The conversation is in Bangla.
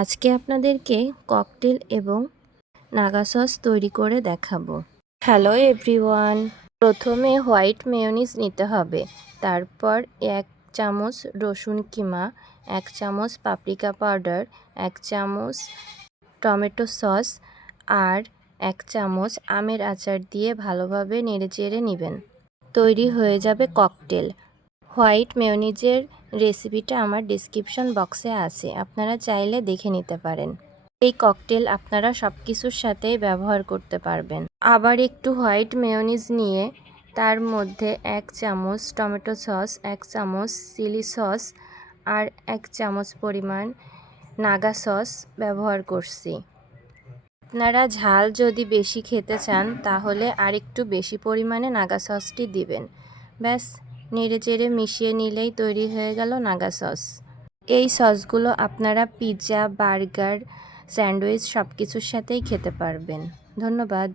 আজকে আপনাদেরকে ককটেল এবং নাগা সস তৈরি করে দেখাবো। হ্যালো এভরিওয়ান, প্রথমে হোয়াইট মেয়োনিজ নিতে হবে। তারপর 1 চামচ রসুন কিমা, 1 চামচ পাপরিকা পাউডার, 1 চামচ টমেটো সস আর 1 চামচ আমের আচার দিয়ে ভালোভাবে নেড়েচেড়ে নেবেন। তৈরি হয়ে যাবে ককটেল। হোয়াইট মেয়োনিজের রেসিপিটা আমার ডেসক্রিপশন বক্সে আছে, আপনারা চাইলে দেখে নিতে পারেন। এই ককটেল আপনারা সব কিছুর সাথেই ব্যবহার করতে পারবেন। আবার একটু হোয়াইট মেয়োনিজ নিয়ে তার মধ্যে 1 চামচ টমেটো সস, 1 চামচ চিলি সস আর 1 চামচ পরিমাণ নাগা সস ব্যবহার করছি। আপনারা ঝাল যদি বেশি খেতে চান তাহলে আরেকটু বেশি পরিমাণে নাগা সসটি দিবেন। ব্যাস, নেড়েচেড়ে মিশিয়ে নিলেই তৈরি হয়ে গেল নাগা সস। এই সসগুলো আপনারা পিৎজা, বার্গার, স্যান্ডউইচ সব কিছুর সাথেই খেতে পারবেন। ধন্যবাদ।